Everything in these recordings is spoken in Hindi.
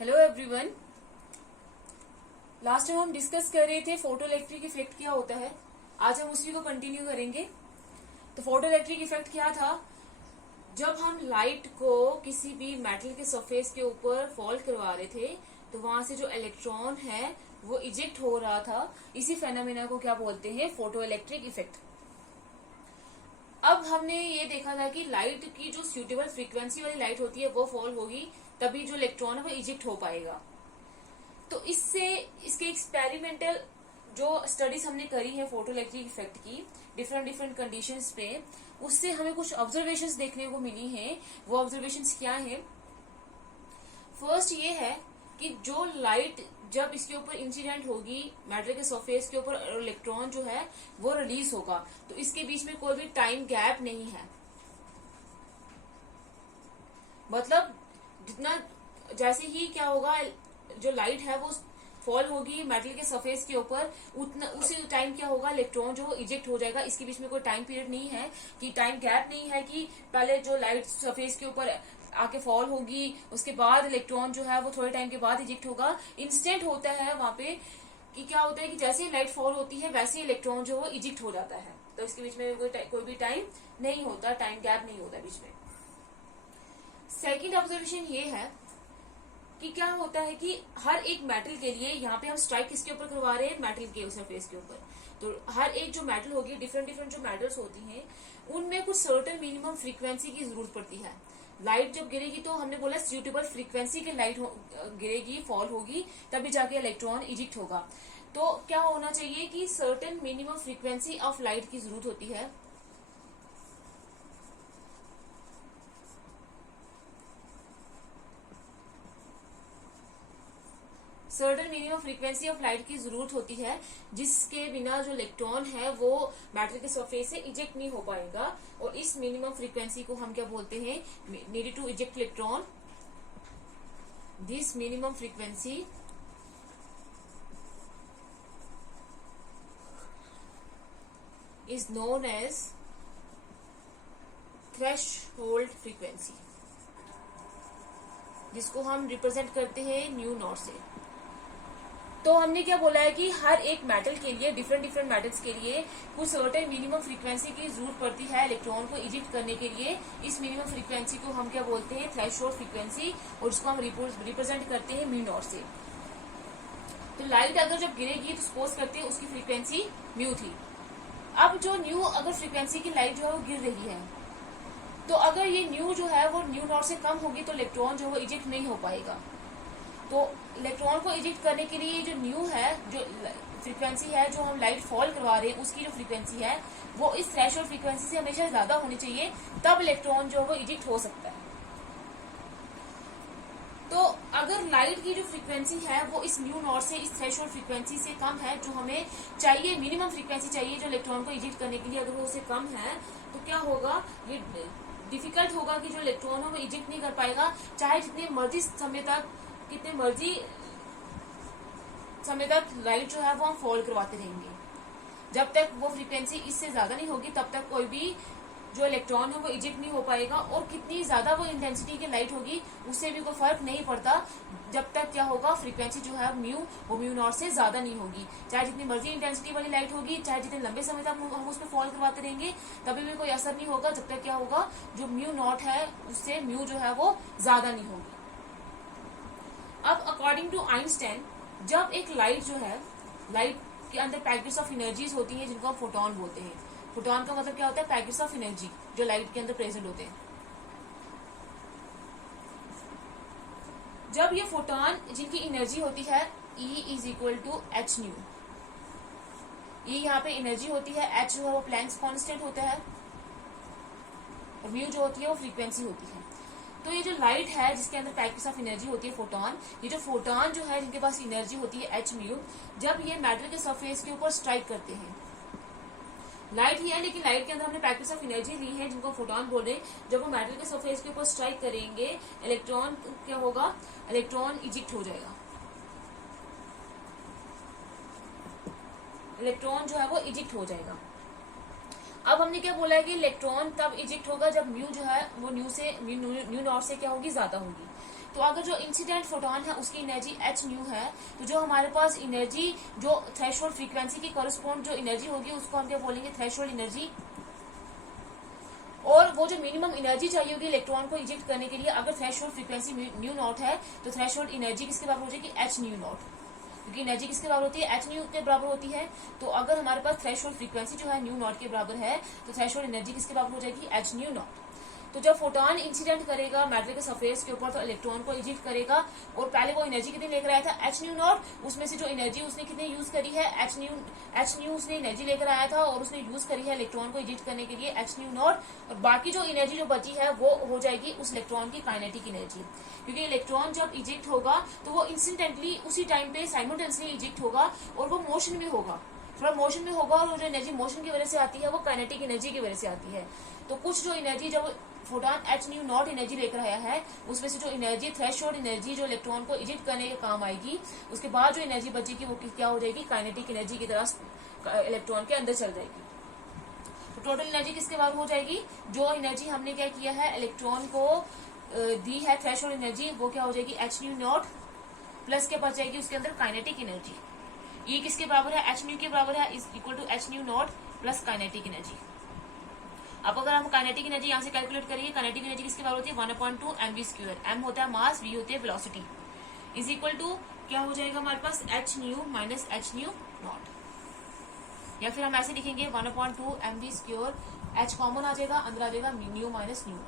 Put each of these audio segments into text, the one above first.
Hello everyone. लास्ट टाइम हम डिस्कस कर रहे थे फोटो इलेक्ट्रिक इफेक्ट क्या होता है। आज हम उसी को कंटिन्यू करेंगे। तो फोटो इलेक्ट्रिक इफेक्ट क्या था? जब हम लाइट को किसी भी मेटल के सरफेस के ऊपर फॉल करवा रहे थे तो वहां से जो इलेक्ट्रॉन है वो इजेक्ट हो रहा था। इसी फेनोमेना को क्या बोलते हैं? Photo electric effect. अब हमने ये देखा था कि लाइट की जो सूटेबल फ्रीक्वेंसी वाली लाइट होती है वो फॉल होगी, तभी जो इलेक्ट्रॉन है वो इजेक्ट हो पाएगा। तो इससे इसके एक्सपेरिमेंटल जो स्टडीज हमने करी है फोटो इलेक्ट्रिक इफेक्ट की डिफरेंट डिफरेंट कंडीशंस पे, उससे हमें कुछ ऑब्जर्वेशंस देखने को मिली हैं। वो ऑब्जर्वेशंस क्या है? फर्स्ट ये है कि जो लाइट जब इसके ऊपर इंसिडेंट होगी मैटर के सरफेस के ऊपर, इलेक्ट्रॉन जो है वो रिलीज होगा, तो इसके बीच में कोई भी टाइम गैप नहीं है। मतलब जितना जैसे ही क्या होगा, जो लाइट है वो फॉल होगी मेटल के सरफेस के ऊपर, उतना उसी टाइम क्या होगा, इलेक्ट्रॉन जो इजेक्ट हो जाएगा। इसके बीच में कोई टाइम पीरियड नहीं है, कि टाइम गैप नहीं है कि पहले जो लाइट सरफेस के ऊपर आके फॉल होगी उसके बाद इलेक्ट्रॉन जो है वो थोड़े टाइम के बाद इजेक्ट होगा। इंस्टेंट होता है वहां पे कि क्या होता है कि जैसे ही लाइट फॉल होती है वैसे ही इलेक्ट्रॉन जो वो इजेक्ट हो जाता है। तो इसके बीच में कोई भी टाइम नहीं होता, टाइम गैप नहीं होता बीच में। सेकेंड ऑब्जर्वेशन ये है कि क्या होता है कि हर एक मेटल के लिए, यहाँ पे हम स्ट्राइक किसके ऊपर करवा रहे हैं? मेटल के सरफेस के ऊपर। तो हर एक जो मेटल होगी, डिफरेंट डिफरेंट जो मेटल्स होती हैं उनमें कुछ सर्टेन मिनिमम फ्रीक्वेंसी की जरूरत पड़ती है। लाइट जब गिरेगी तो हमने बोला सूटेबल फ्रीक्वेंसी की लाइट गिरेगी, फॉल होगी, तभी जाके इलेक्ट्रॉन इजेक्ट होगा। तो क्या होना चाहिए कि certain minimum frequency of light की जरूरत होती है। Certain minimum frequency of light की जरूरत होती है, जिसके बिना जो इलेक्ट्रॉन है वो मैटर के सरफेस से इजेक्ट नहीं हो पाएगा। और इस मिनिमम फ्रीक्वेंसी को हम क्या बोलते हैं? Needed to eject electron. This minimum frequency is known as threshold frequency, जिसको हम रिप्रेजेंट करते हैं न्यू नॉट से। तो हमने क्या बोला है कि हर एक मेटल के लिए, डिफरेंट डिफरेंट मेटल्स के लिए कुछ सर्टेन मिनिमम फ्रीक्वेंसी की जरूरत पड़ती है इलेक्ट्रॉन को इजेक्ट करने के लिए। इस मिनिमम फ्रीक्वेंसी को हम क्या बोलते हैं? थ्रेशहोल्ड फ्रीक्वेंसी, और इसको हम रिप्रेजेंट करते हैं म्यू नॉट से। तो लाइट अगर जब गिरेगी तो सपोज करते हैं उसकी फ्रीक्वेंसी म्यू थी। अब जो न्यू अगर फ्रीक्वेंसी की लाइट जो है वो गिर रही है, तो अगर ये न्यू जो है वो न्यू नॉट से कम होगी तो इलेक्ट्रॉन जो है वो इजेक्ट नहीं हो पाएगा। तो इलेक्ट्रॉन को इजेक्ट करने के लिए जो न्यू है, जो फ्रीक्वेंसी है जो हम लाइट फॉल करवा रहे हैं, उसकी जो फ्रीक्वेंसी है वो इस थ्रेशहोल्ड फ्रीक्वेंसी से हमेशा ज्यादा होनी चाहिए, तब इलेक्ट्रॉन जो है वो इजेक्ट हो सकता है। तो अगर लाइट की जो फ्रीक्वेंसी है वो इस न्यू नॉट से, इस थ्रेशहोल्ड फ्रीक्वेंसी से कम है, जो हमें चाहिए मिनिमम फ्रीक्वेंसी चाहिए जो इलेक्ट्रॉन को इजेक्ट करने के लिए, अगर वो उससे कम है तो क्या होगा? ये डिफिकल्ट होगा कि जो इलेक्ट्रॉन है वो इजेक्ट नहीं कर पाएगा, चाहे जितने मर्जी समय तक, कितने मर्जी समय तक लाइट जो है वो हम फॉल करवाते रहेंगे। जब तक वो फ्रीक्वेंसी इससे ज्यादा नहीं होगी तब तक कोई भी जो इलेक्ट्रॉन है वो इजेक्ट नहीं हो पाएगा। और कितनी ज्यादा वो इंटेंसिटी की लाइट होगी उससे भी कोई फर्क नहीं पड़ता, जब तक क्या होगा, फ्रीक्वेंसी जो है म्यू वो म्यू नॉट से ज्यादा नहीं होगी। चाहे जितनी मर्जी इंटेंसिटी वाली लाइट होगी, चाहे जितने लंबे समय तक हम उस पर फॉल करवाते रहेंगे, तभी भी कोई असर नहीं होगा, जब तक क्या होगा, जो म्यू नॉट है उससे म्यू जो है वो ज्यादा नहीं होगी। अब अकॉर्डिंग टू आइंस्टाइन, जब एक लाइट जो है, लाइट के अंदर पैकेट्स ऑफ एनर्जीज होती हैं जिनको हम फोटोन बोलते हैं। फोटोन का मतलब क्या होता है? पैकेट्स ऑफ एनर्जी जो लाइट के अंदर प्रेजेंट होते हैं। जब ये फोटोन जिनकी एनर्जी होती है E is equal to h nu, ये यहाँ पे एनर्जी होती है, एच जो है वो प्लैंक्स कांस्टेंट होता है, और म्यू जो होती है वो फ्रीक्वेंसी होती है। तो ये जो लाइट है जिसके अंदर पैकेट्स ऑफ एनर्जी होती है फोटोन, ये जो फोटोन जो है जिनके पास एनर्जी होती है एच म्यू, जब ये मैटर के सरफेस के ऊपर स्ट्राइक करते हैं, लाइट ही है लेकिन लाइट के अंदर हमने पैकेट्स ऑफ एनर्जी ली है जिनको फोटोन बोल रहे हैं, जब वो मैटर के सरफेस के ऊपर स्ट्राइक करेंगे, इलेक्ट्रॉन क्या होगा? इलेक्ट्रॉन इजेक्ट हो जाएगा। इलेक्ट्रॉन जो है वो इजेक्ट हो जाएगा। अब हमने क्या बोला है कि इलेक्ट्रॉन तब इजेक्ट होगा जब म्यू जो है वो न्यू नॉट से क्या होगी? ज्यादा होगी। तो अगर जो इंसिडेंट फोटोन है उसकी एनर्जी एच न्यू है, तो जो हमारे पास एनर्जी जो थ्रेशोल्ड फ्रीक्वेंसी की कॉरेस्पॉन्ड जो एनर्जी होगी उसको हम क्या बोलेंगे, थ्रेशोल्ड एनर्जी। और वो जो मिनिमम एनर्जी चाहिए होगी इलेक्ट्रॉन को इजेक्ट करने के लिए, अगर थ्रेशोल्ड फ्रीक्वेंसी न्यू नॉट है तो थ्रेशोल्ड एनर्जी किसके बराबर हो जाएगी, एच न्यू नॉट, क्योंकि एनर्जी किसके बराबर होती है, एच न्यू के बराबर होती है। तो अगर हमारे पास थ्रेशोल्ड फ्रीक्वेंसी जो है न्यू नॉट के बराबर है तो थ्रेशोल्ड एनर्जी किसके बराबर हो जाएगी, एच न्यू नॉट। तो जब फोटोन इंसिडेंट करेगा मेटल के सरफेस के ऊपर तो इलेक्ट्रॉन को इजेक्ट करेगा, और पहले वो एनर्जी कितनी लेकर आया था, एच न्यू नॉट, उसमें से जो एनर्जी उसने कितनी यूज करी है, एच न्यू उसने एनर्जी लेकर आया था और उसने यूज करी है इलेक्ट्रॉन को इजेक्ट करने के लिए एच न्यू नॉट, और बाकी जो एनर्जी जो बची है वो हो जाएगी उस इलेक्ट्रॉन की काइनेटिक एनर्जी, क्योंकि इलेक्ट्रॉन जब इजेक्ट होगा तो वो इंस्टेंटली उसी टाइम पे साइमल्टेनियसली इजेक्ट होगा और वो मोशन में होगा, थोड़ा मोशन में होगा, और जो एनर्जी मोशन की वजह से आती है वो काइनेटिक एनर्जी की वजह से आती है। तो कुछ जो एनर्जी जब photon H nu not energy लेकर आया है उसमें से जो एनर्जी थ्रेशोल्ड एनर्जी जो इलेक्ट्रॉन को इजेक्ट करने के काम आएगी, उसके बाद जो एनर्जी बचेगी वो क्या हो जाएगी, काइनेटिक एनर्जी की तरह इलेक्ट्रॉन के अंदर चल जाएगी। तो टोटल एनर्जी किसके बाद हो जाएगी, जो एनर्जी हमने क्या किया है इलेक्ट्रॉन को दी है थ्रेशोल्ड एनर्जी, वो क्या हो जाएगी, एच न्यू नॉट प्लस क्या बच जाएगी उसके अंदर काइनेटिक एनर्जी। ये किसके बराबर है, एच न्यू के बराबर है, is equal to h nu naught plus kinetic energy. अब अगर हम काइनेटिक एनर्जी यहाँ से कैलकुलेट करिए, काइनेटिक एनर्जी किसके बराबर होती है, 1/2 mv², m होता है मास, v होती है वेलोसिटी, इज इक्वल टू क्या हो जाएगा हमारे पास, H nu minus H nu naught, या फिर हम ऐसे लिखेंगे 1/2 mv², एच कॉमन आ जाएगा, अंदर आ जाएगा न्यू माइनस न्यू,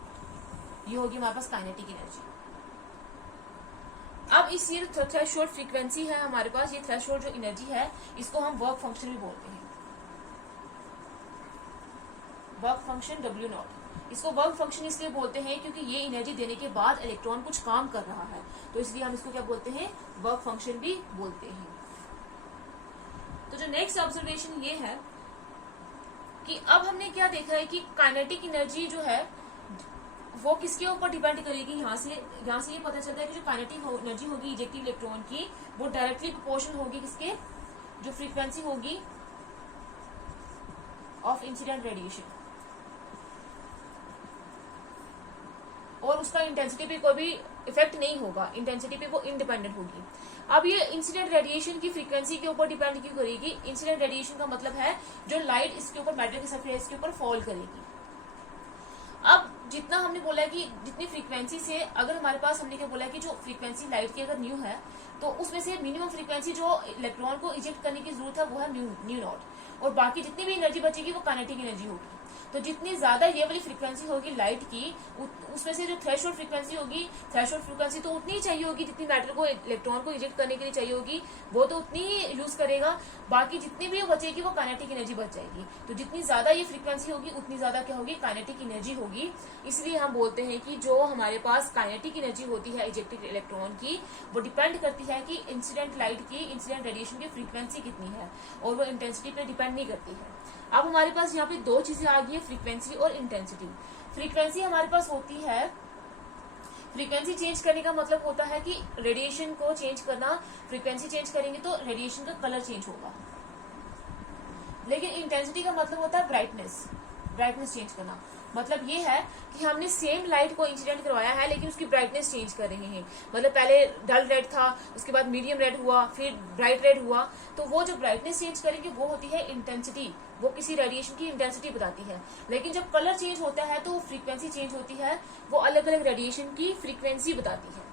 ये होगी हमारे पास काइनेटिक एनर्जी। अब इस ये थ्रेशोल्ड फ्रीक्वेंसी है हमारे पास, ये थ्रेशोल्ड जो एनर्जी है इसको हम वर्क फंक्शन भी बोलते हैं, वर्क फंक्शन W नॉट। इसको वर्क फंक्शन इसलिए बोलते हैं क्योंकि ये एनर्जी देने के बाद इलेक्ट्रॉन कुछ काम कर रहा है, तो इसलिए हम इसको क्या बोलते हैं, वर्क फंक्शन भी बोलते हैं। तो जो नेक्स्ट ऑब्जर्वेशन ये है कि अब हमने क्या देखा है कि काइनेटिक एनर्जी जो है वो किसके ऊपर डिपेंड करेगी, यहाँ से ये पता चलता है कि जो काइनेटिक एनर्जी होगी इजेक्टिव इलेक्ट्रॉन की वो डायरेक्टली प्रोपोर्शनल होगी किसके, जो फ्रीक्वेंसी होगी ऑफ इंसिडेंट रेडिएशन, और उसका इंटेंसिटी पे कोई भी इफेक्ट नहीं होगा, इंटेंसिटी पे वो इंडिपेंडेंट होगी। अब ये इंसिडेंट रेडिएशन की फ्रीक्वेंसी के ऊपर डिपेंड क्यों करेगी, इंसिडेंट रेडिएशन का मतलब है जो लाइट इसके ऊपर मेटल के सरफेस के ऊपर फॉल करेगी। अब जितना हमने बोला है कि जितनी फ्रीक्वेंसी से, अगर हमारे पास हमने क्या बोला है कि जो फ्रीक्वेंसी लाइट की अगर न्यू है तो उसमें से मिनिमम फ्रीक्वेंसी जो इलेक्ट्रॉन को इजेक्ट करने की जरूरत है वो है न्यू नॉट, और बाकी जितनी भी एनर्जी बचेगी वो काइनेटिक एनर्जी होगी। तो जितनी ज्यादा ये वाली फ्रीक्वेंसी होगी लाइट की, उसमें से जो थ्रेशोल्ड फ्रीक्वेंसी होगी, थ्रेशोल्ड फ्रीक्वेंसी तो उतनी ही चाहिए होगी जितनी मैटर को इलेक्ट्रॉन को इजेक्ट करने के लिए चाहिए होगी, वो तो उतनी ही यूज करेगा, बाकी जितनी भी बचेगी वो काइनेटिक एनर्जी बच जाएगी। तो जितनी ज्यादा ये फ्रीक्वेंसी होगी उतनी ज्यादा क्या होगी, काइनेटिक एनर्जी होगी। इसलिए हम बोलते हैं कि जो हमारे पास काइनेटिक एनर्जी होती है इजेक्टेड इलेक्ट्रॉन की वो डिपेंड करती है कि इंसिडेंट लाइट की, इंसिडेंट रेडिएशन की फ्रीक्वेंसी कितनी है, और वो इंटेंसिटी पे डिपेंड नहीं करती है। अब हमारे पास यहाँ पे दो चीजें आ गई है, फ्रीक्वेंसी और इंटेंसिटी। फ्रीक्वेंसी हमारे पास होती है, फ्रीक्वेंसी चेंज करने का मतलब होता है कि रेडिएशन को चेंज करना, फ्रीक्वेंसी चेंज करेंगे तो रेडिएशन का कलर चेंज होगा। लेकिन इंटेंसिटी का मतलब होता है ब्राइटनेस चेंज करना। मतलब ये है कि हमने सेम लाइट को इंसिडेंट करवाया है लेकिन उसकी ब्राइटनेस चेंज कर रहे हैं। मतलब पहले डल रेड था, उसके बाद मीडियम रेड हुआ, फिर ब्राइट रेड हुआ, तो वो जो ब्राइटनेस चेंज करेंगे वो होती है इंटेंसिटी, वो किसी रेडिएशन की इंटेंसिटी बताती है। लेकिन जब कलर चेंज होता है तो फ्रीक्वेंसी चेंज होती है, वो अलग अलग रेडिएशन की फ्रीक्वेंसी बताती है।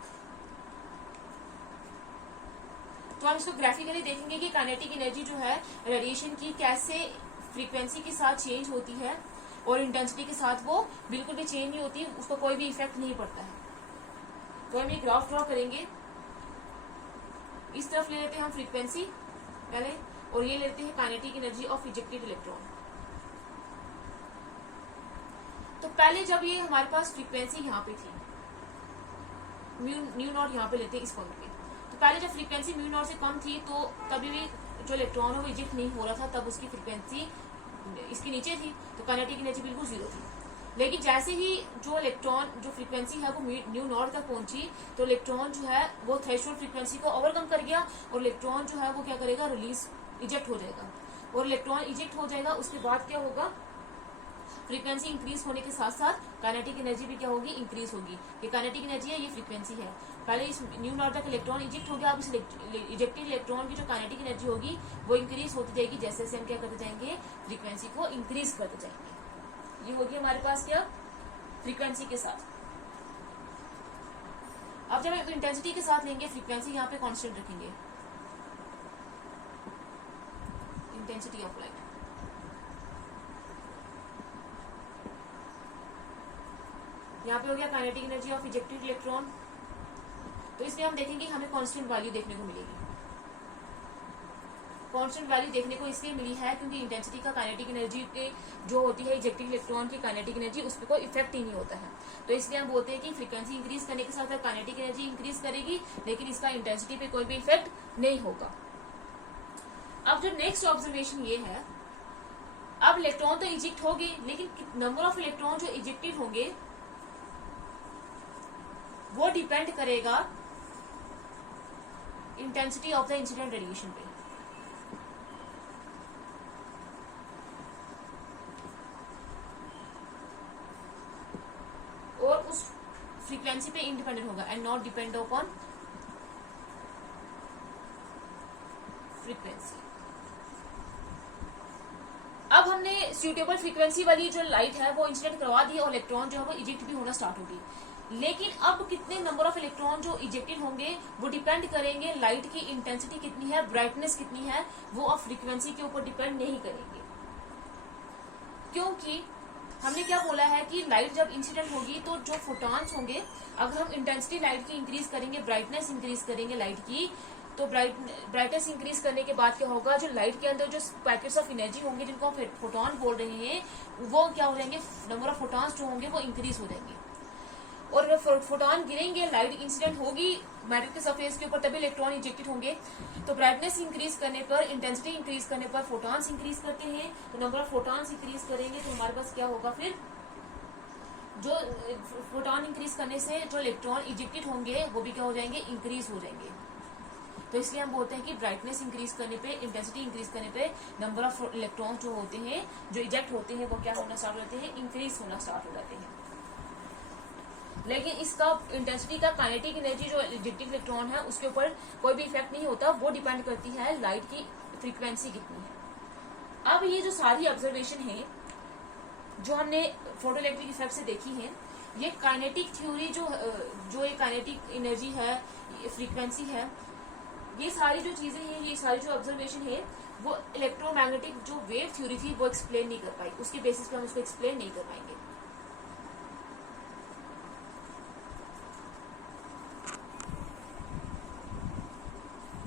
तो हम इसको ग्राफिकली देखेंगे कि काइनेटिक एनर्जी जो है रेडिएशन की कैसे फ्रीक्वेंसी के साथ चेंज होती है, और इंटेंसिटी के साथ वो बिल्कुल भी चेंज नहीं होती, उसको कोई भी इफेक्ट नहीं पड़ता है। तो हम ये ग्राफ ड्रॉ करेंगे, इस तरफ ले लेते हैं हम फ्रीक्वेंसी पहले, और ये लेते हैं kinetic energy of ejected electron. तो पहले जब ये हमारे पास फ्रीक्वेंसी यहाँ पे थी, न्यू नॉट यहाँ पे लेते हैं इस पॉइंट पे, तो पहले जब फ्रीक्वेंसी म्यू नॉट से कम थी तो तभी भी जो इलेक्ट्रॉन है वो इजेक्ट नहीं हो रहा था, तब उसकी फ्रीक्वेंसी इसके नीचे थी, तो काइनेटिक एनर्जी बिल्कुल जीरो थी। लेकिन जैसे ही जो इलेक्ट्रॉन जो फ्रीक्वेंसी है वो न्यू नॉट तक पहुंची, तो इलेक्ट्रॉन जो है वो थ्रेशोल्ड फ्रीक्वेंसी को ओवरकम कर गया, और इलेक्ट्रॉन जो है वो क्या करेगा, रिलीज इजेक्ट हो जाएगा। और इलेक्ट्रॉन इजेक्ट हो जाएगा, उसके बाद क्या होगा, फ्रीक्वेंसी इंक्रीज होने के साथ साथ काइनेटिक एनर्जी भी क्या होगी, इंक्रीज होगी। ये काइनेटिक एनर्जी है, ये फ्रीक्वेंसी है। पहले इस न्यू नॉट तक इलेक्ट्रॉन इजेक्ट हो गया, अब इस इजेक्टेड इलेक्ट्रॉन की जो काइनेटिक एनर्जी होगी वो इंक्रीज होती जाएगी जैसे जैसे हम क्या करते जाएंगे, फ्रीक्वेंसी को इंक्रीज करते जाएंगे। ये होगी हमारे पास क्या, फ्रीक्वेंसी के साथ। अब जब हम इंटेंसिटी के साथ लेंगे, फ्रीक्वेंसी यहाँ पे कांस्टेंट रखेंगे, इंटेंसिटी ऑफ लाइट। यहाँ पे हो गया kinetic energy of ejected electron. तो इसमें हम देखेंगे हमें कांस्टेंट वैल्यू देखने को मिलेगी। कांस्टेंट वैल्यू देखने को इसलिए मिली है क्योंकि इंटेंसिटी का काइनेटिक एनर्जी के जो होती है इजेक्टेड इलेक्ट्रॉन की काइनेटिक एनर्जी, उस पर कोई इफेक्ट ही नहीं होता है। तो इसलिए हम बोलते हैं कि फ्रीक्वेंसी इंक्रीज करने के साथ काइनेटिक एनर्जी इंक्रीज करेगी, लेकिन इसका इंटेंसिटी पे कोई भी इफेक्ट नहीं होगा। अब जो नेक्स्ट ऑब्जर्वेशन ये है, अब इलेक्ट्रॉन तो इजेक्ट होंगे, लेकिन नंबर ऑफ इलेक्ट्रॉन जो इजेक्टेड होंगे वो डिपेंड करेगा intensity of the incident radiation पे। और उस फ्रीक्वेंसी पे इंडिपेंडेंट होगा and not depend upon frequency. अब हमने सुटेबल फ्रीक्वेंसी वाली जो लाइट है वो इंसिडेंट करवा दी और इलेक्ट्रॉन जो है वो इजेक्ट भी होना स्टार्ट होगी। लेकिन अब कितने नंबर ऑफ इलेक्ट्रॉन जो इजेक्टेड होंगे वो डिपेंड करेंगे लाइट की इंटेंसिटी कितनी है, ब्राइटनेस कितनी है, वो अब फ्रीक्वेंसी के ऊपर डिपेंड नहीं करेंगे। क्योंकि हमने क्या बोला है कि लाइट जब इंसिडेंट होगी तो जो फोटॉन्स होंगे, अगर हम इंटेंसिटी लाइट की इंक्रीज करेंगे, ब्राइटनेस इंक्रीज करेंगे लाइट की, तो ब्राइटनेस इंक्रीज करने के बाद क्या होगा, जो लाइट के अंदर जो पैकेट्स ऑफ एनर्जी होंगे जिनको हम फोटॉन बोल रहे हैं, वो क्या हो जाएंगे, नंबर ऑफ फोटॉन्स जो होंगे वो इंक्रीज हो जाएंगे। और जब फोटॉन गिरेंगे, लाइट इंसिडेंट होगी मेटल के सरफेस के ऊपर, तभी इलेक्ट्रॉन इंजेक्टेड होंगे। तो ब्राइटनेस इंक्रीज करने पर, इंटेंसिटी इंक्रीज करने पर फोटॉन्स इंक्रीज करते हैं। तो नंबर ऑफ फोटॉन्स इंक्रीज करेंगे तो हमारे पास क्या होगा, फिर जो फोटॉन इंक्रीज करने से जो इलेक्ट्रॉन इजेक्टेड होंगे वो भी क्या हो जाएंगे, इंक्रीज हो जाएंगे। तो इसलिए हम बोलते हैं कि ब्राइटनेस इंक्रीज करने पे, इंटेंसिटी इंक्रीज करने पे नंबर ऑफ इलेक्ट्रॉन जो होते हैं, जो इजेक्ट होते हैं, वो क्या होना स्टार्ट हो जाते हैं, इंक्रीज होना स्टार्ट हो जाते हैं। लेकिन इसका इंटेंसिटी का काइनेटिक एनर्जी जो इजेक्टेड इलेक्ट्रॉन है उसके ऊपर कोई भी इफेक्ट नहीं होता, वो डिपेंड करती है लाइट की फ्रीक्वेंसी कितनी है। अब ये जो सारी ऑब्जर्वेशन है जो हमने फोटोइलेक्ट्रिक इफेक्ट से देखी है, ये काइनेटिक थ्योरी जो ये काइनेटिक एनर्जी है, फ्रीक्वेंसी है, ये सारी जो चीजें हैं, ये सारी जो ऑब्जर्वेशन है, वो इलेक्ट्रोमैग्नेटिक जो वेव थ्योरी थी वो एक्सप्लेन नहीं कर पाई। उसके बेसिस पे हम उसको एक्सप्लेन नहीं कर पाएंगे।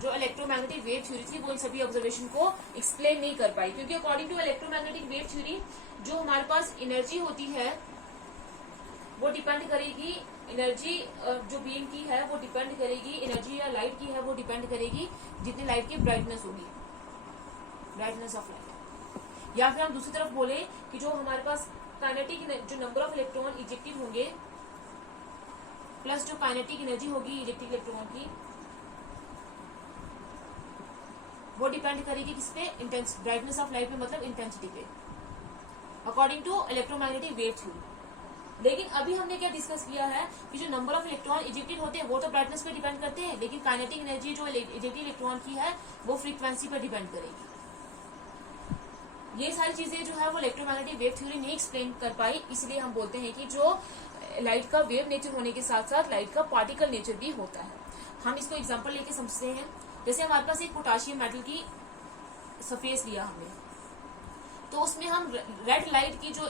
जो इलेक्ट्रोमैग्नेटिक वेव थ्योरी थी वो इन सभी ऑब्जर्वेशन को एक्सप्लेन नहीं कर पाई, क्योंकि according to electromagnetic wave theory जो हमारे पास एनर्जी होती है वो डिपेंड करेगी, एनर्जी जो बीम की है वो डिपेंड करेगी, एनर्जी या लाइट की है वो डिपेंड करेगी जितनी लाइट की ब्राइटनेस होगी, ब्राइटनेस ऑफ लाइट। या फिर हम दूसरी तरफ बोले कि जो हमारे पास काइनेटिक जो नंबर ऑफ इलेक्ट्रॉन इजेक्टेड होंगे प्लस जो काइनेटिक एनर्जी होगी इजेक्टेड इलेक्ट्रॉन की, वो डिपेंड करेगी किस पे, ब्राइटनेस ऑफ लाइट पे, मतलब इंटेंसिटी पे, according to electromagnetic wave theory. लेकिन अभी हमने क्या डिस्कस किया है कि जो नंबर ऑफ इलेक्ट्रॉन इजेक्टेड होते हैं वो तो ब्राइटनेस पे डिपेंड करते हैं, लेकिन काइनेटिक एनर्जी जो इजेक्टेड इलेक्ट्रॉन की है वो फ्रीक्वेंसी पर डिपेंड करेगी। ये सारी चीजें जो है वो इलेक्ट्रोमैग्नेटिक वेव थ्योरी नहीं एक्सप्लेन कर पाई, इसलिए हम बोलते हैं कि जो लाइट का वेव नेचर होने के साथ साथ लाइट का पार्टिकल नेचर भी होता है। हम इसको एग्जाम्पल लेके समझते हैं। जैसे हमारे पास एक पोटाशियम मेटल की सरफेस लिया हमने, तो उसमें हम रेड लाइट की जो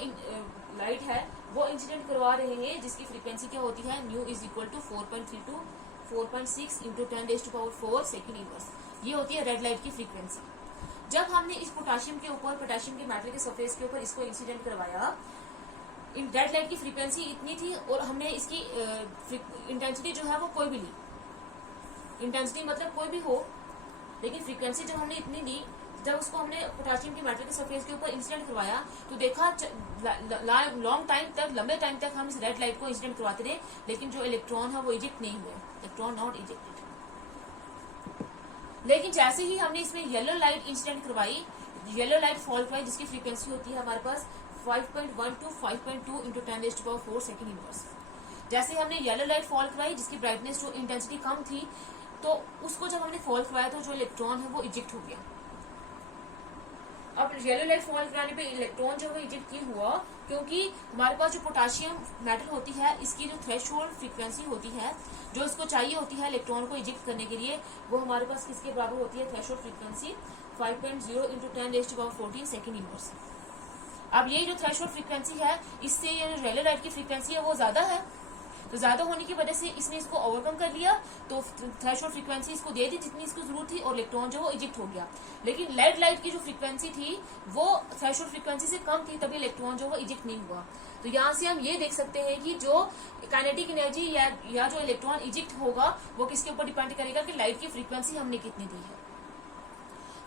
लाइट है वो इंसिडेंट करवा रहे हैं, जिसकी फ्रीक्वेंसी क्या होती है, nu is equal to 4.32 4.6 into 10⁴ second inverse. ये होती है रेड लाइट की फ्रीक्वेंसी। जब हमने इस पोटाशियम के ऊपर, पोटाशियम के मेटल के सरफेस के ऊपर इसको इंसिडेंट करवाया, इन रेड लाइट की फ्रीक्वेंसी इतनी थी और हमने इसकी इंटेंसिटी जो है वो कोई भी ली, इंटेंसिटी मतलब कोई भी हो, लेकिन फ्रीक्वेंसी जब हमने इतनी ली, जब उसको हमने पोटाशियम की मेटल के सरफेस के ऊपर इंसिडेंट करवाया तो देखा लॉन्ग टाइम तक, लंबे टाइम तक हम इस रेड लाइट को इंसिडेंट करवाते रहे, लेकिन जो इलेक्ट्रॉन है वो इजेक्ट नहीं हुए, इलेक्ट्रॉन नॉट इजेक्टेड। लेकिन जैसे ही हमने इसमें येलो लाइट इंसिडेंट करवाई, येलो लाइट फॉल करवाई, जिसकी फ्रीक्वेंसी होती है हमारे पास 5.1 to 5.2 इंटू 10⁻⁴ सेकेंड इनवर्स। जैसे हमने येलो लाइट फॉल करवाई जिसकी ब्राइटनेस जो इंटेंसिटी कम थी, तो उसको जब हमने फॉल करवाया तो जो इलेक्ट्रॉन है वो इजेक्ट हो गया। अब येलो लाइट फॉल कराने पे इलेक्ट्रॉन जो है इजेक्ट क्यों हुआ? क्योंकि हमारे पास जो पोटेशियम मेटल होती है इसकी जो थ्रेशोल्ड फ्रीक्वेंसी होती है, जो इसको चाहिए होती है इलेक्ट्रॉन को इजेक्ट करने के लिए, वो हमारे पास किसके बराबर होती है? Threshold frequency 5.0 into 10⁻⁴ second inverse. अब ये जो थ्रेशोल्ड फ्रीक्वेंसी है, इससे ये जो येलो लाइट की फ्रीक्वेंसी है वो ज्यादा है, तो ज्यादा होने की वजह से इसने इसको ओवरकम कर लिया, तो थ्रेशोल्ड फ्रीक्वेंसी इसको दे दी जितनी इसको जरूरत थी और इलेक्ट्रॉन जो वो इजेक्ट हो गया। लेकिन लेड लाइट की जो फ्रीक्वेंसी थी वो थ्रेशोल्ड फ्रीक्वेंसी से कम थी, तभी इलेक्ट्रॉन जो वो इजेक्ट नहीं हुआ। तो यहाँ से हम ये देख सकते हैं कि जो काइनेटिक एनर्जी या जो इलेक्ट्रॉन इजेक्ट होगा वो किसके ऊपर डिपेंड करेगा कि लाइट की फ्रीक्वेंसी हमने कितनी दी है।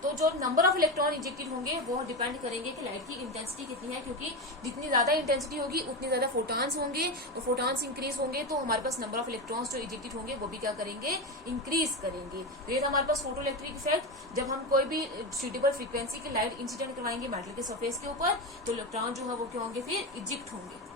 तो जो नंबर ऑफ इलेक्ट्रॉन इंजेक्टेड होंगे वो डिपेंड करेंगे कि लाइट की इंटेंसिटी कितनी है, क्योंकि जितनी ज्यादा इंटेंसिटी होगी उतनी ज्यादा फोटॉन्स होंगे, तो फोटॉन्स इंक्रीज होंगे तो हमारे पास नंबर ऑफ इलेक्ट्रॉन्स जो इंजेक्टेड होंगे वो भी क्या करेंगे? इंक्रीज करेंगे। तो ये था हमारे पास फोटो इलेक्ट्रिक इफेक्ट। जब हम कोई भी सुटेबल फ्रीक्वेंसी की लाइट इंसिडेंट करवाएंगे मेटल के सरफेस के ऊपर, तो इलेक्ट्रॉन जो है वो क्या होंगे? फिर इजेक्ट होंगे।